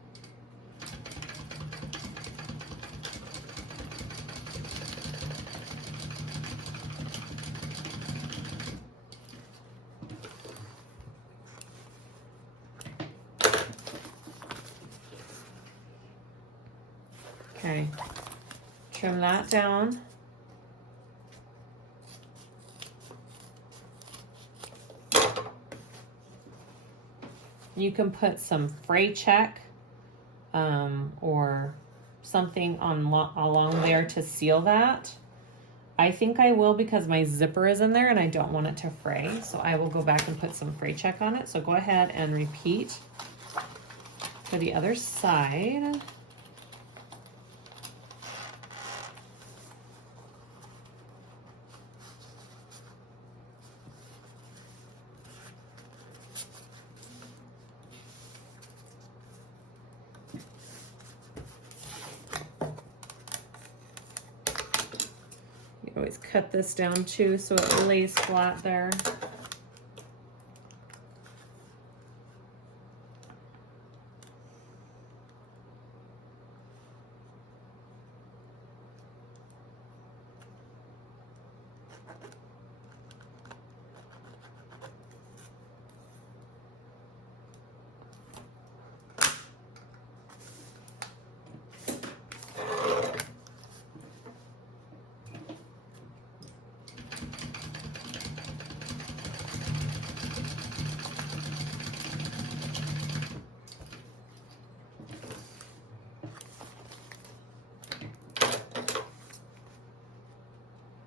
Okay, trim that down. You can put some fray check or something on along there to seal that. I think I will because my zipper is in there and I don't want it to fray. So I will go back and put some fray check on it. So go ahead and repeat for the other side. Always cut this down too so it lays flat there.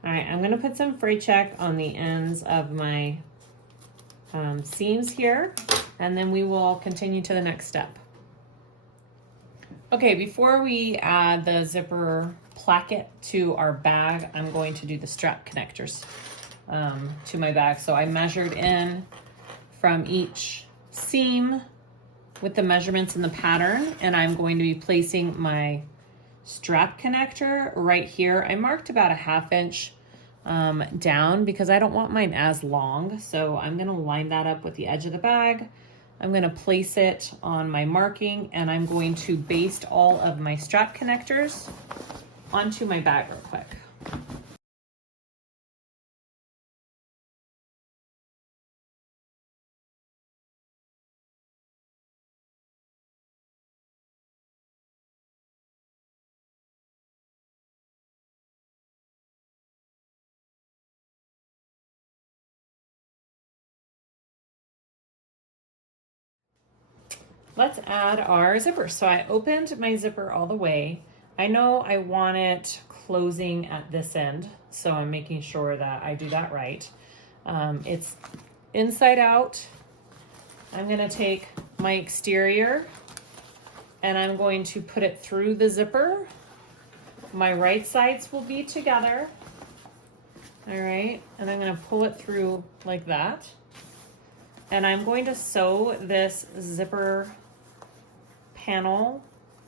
All right, I'm going to put some fray check on the ends of my seams here, and then we will continue to the next step. Okay, before we add the zipper placket to our bag, I'm going to do the strap connectors to my bag. So I measured in from each seam with the measurements in the pattern, and I'm going to be placing my strap connector right here. I marked about a 1/2 inch down because I don't want mine as long. So I'm going to line that up with the edge of the bag. I'm going to place it on my marking, and I'm going to baste all of my strap connectors onto my bag real quick. Let's add our zipper. So I opened my zipper all the way. I know I want it closing at this end, so I'm making sure that I do that right. It's inside out. I'm gonna take my exterior and I'm going to put it through the zipper. My right sides will be together. All right, and I'm gonna pull it through like that. And I'm going to sew this zipper panel,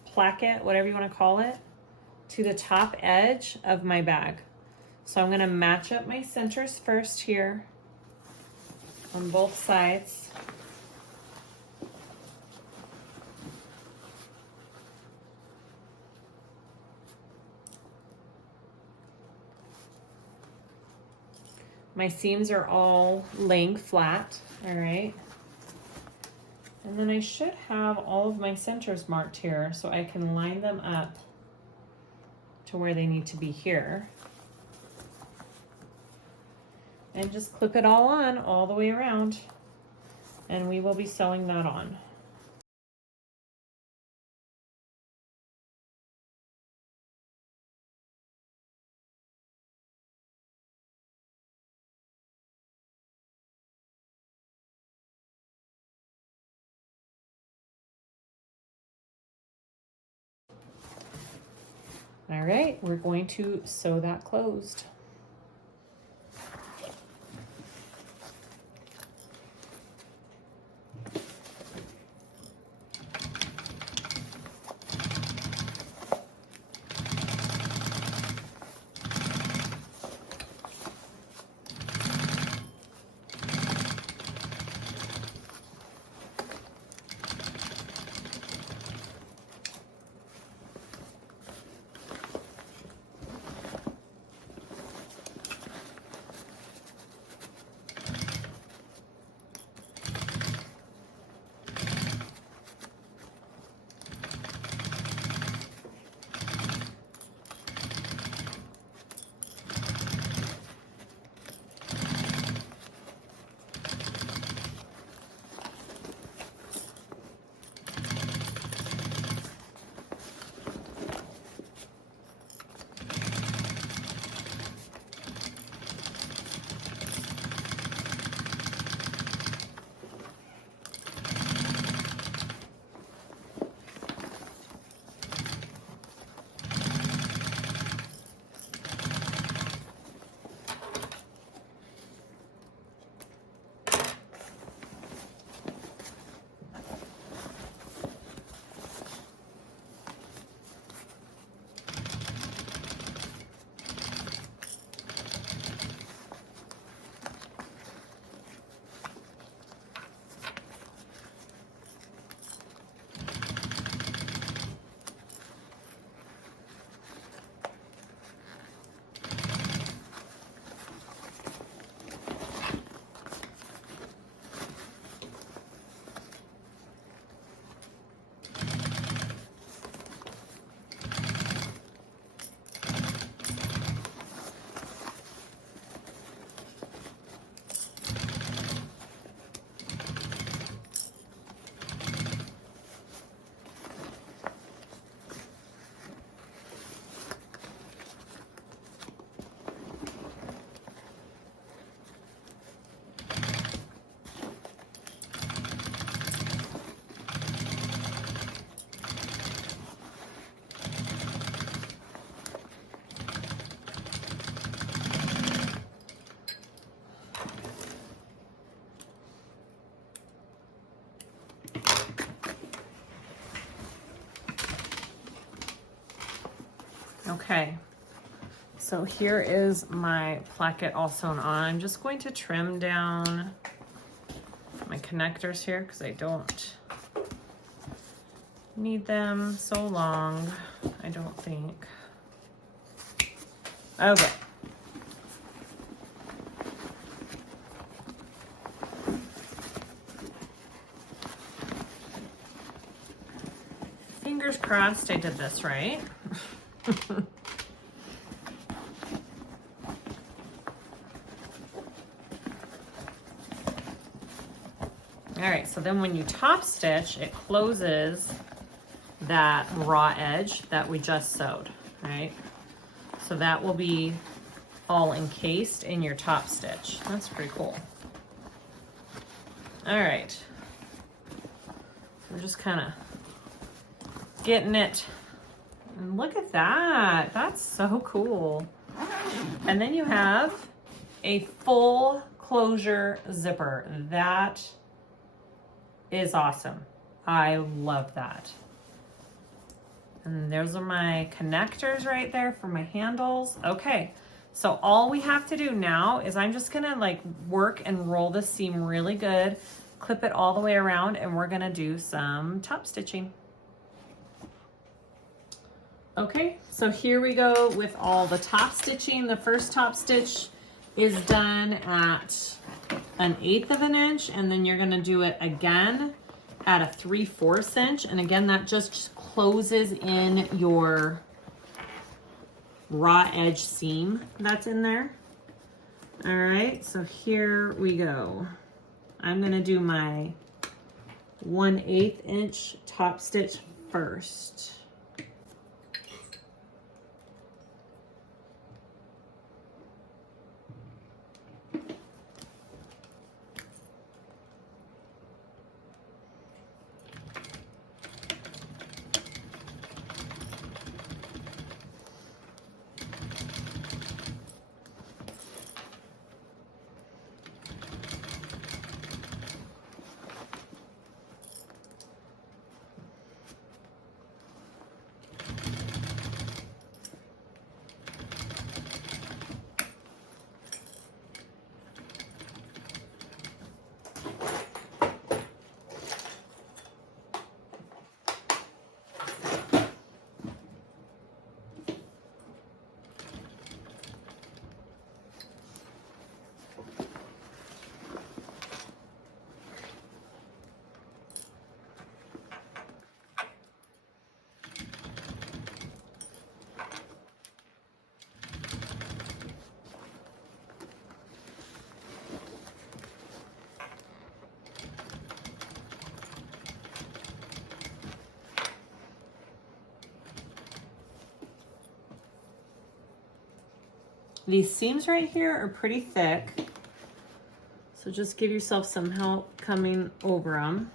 placket, whatever you want to call it, to the top edge of my bag. So I'm going to match up my centers first here on both sides. My seams are all laying flat, all right? And then I should have all of my centers marked here so I can line them up to where they need to be here. And just clip it all on all the way around. And we will be sewing that on. All right, we're going to sew that closed. Okay, so here is my placket all sewn on. I'm just going to trim down my connectors here because I don't need them so long, I don't think. Okay. Fingers crossed I did this right. All right, so then when you top stitch, it closes that raw edge that we just sewed, right? So that will be all encased in your top stitch. That's pretty cool. All right, we're just kind of getting it. And look at that, that's so cool. And then you have a full closure zipper. That is awesome. I love that. And those are my connectors right there for my handles. Okay, so all we have to do now is I'm just gonna like work and roll the seam really good, clip it all the way around, and we're gonna do some top stitching. Okay, so here we go with all the top stitching. The first top stitch is done at 1/8 of an inch, and then you're gonna do it again at a 3/4 inch. And again, that just closes in your raw edge seam that's in there. All right, so here we go. I'm gonna do my 1/8 inch top stitch first. These seams right here are pretty thick, so just give yourself some help coming over them.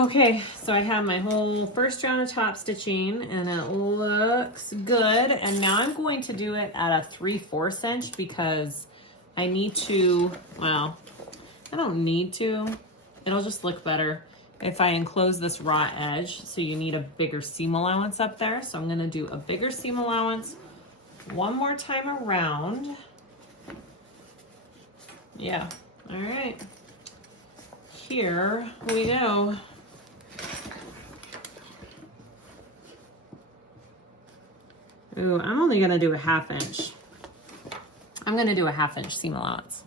Okay, so I have my whole first round of top stitching and it looks good. And now I'm going to do it at a 3/4 inch because I need to, well, I don't need to. It'll just look better if I enclose this raw edge. So you need a bigger seam allowance up there. So I'm gonna do a bigger seam allowance one more time around. Yeah, all right. Here we go. Ooh, I'm only gonna do a 1/2 inch. I'm gonna do a 1/2 inch seam allowance.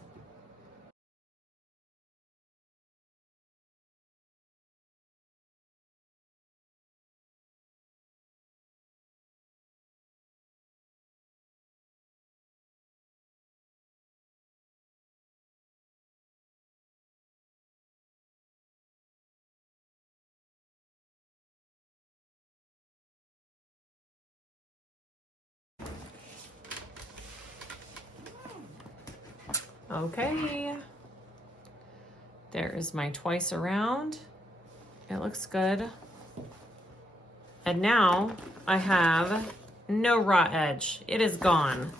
Okay, there is my twice around. It looks good. And now I have no raw edge. It is gone.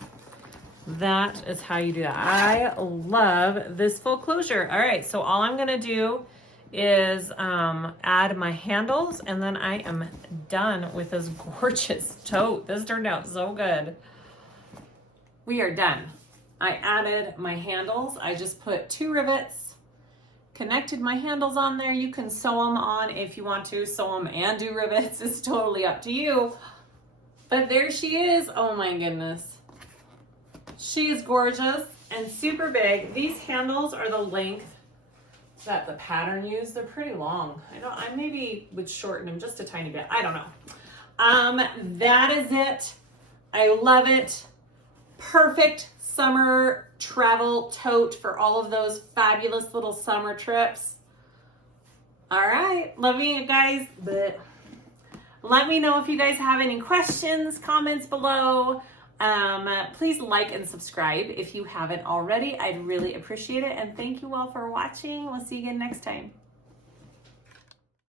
That is how you do that. I love this full closure. All right, so all I'm gonna do is add my handles and then I am done with this gorgeous tote. This turned out so good. We are done. I added my handles. I just put 2 rivets, connected my handles on there. You can sew them on if you want to, sew them and do rivets. It's totally up to you. But there she is. Oh my goodness. She is gorgeous and super big. These handles are the length that the pattern used. They're pretty long. I maybe would shorten them just a tiny bit. I don't know. That is it. I love it. Perfect summer travel tote for all of those fabulous little summer trips. All right, love you guys, but let me know if you guys have any questions, comments below. Please like and subscribe if you haven't already. I'd really appreciate it. And thank you all for watching. We'll see you again next time.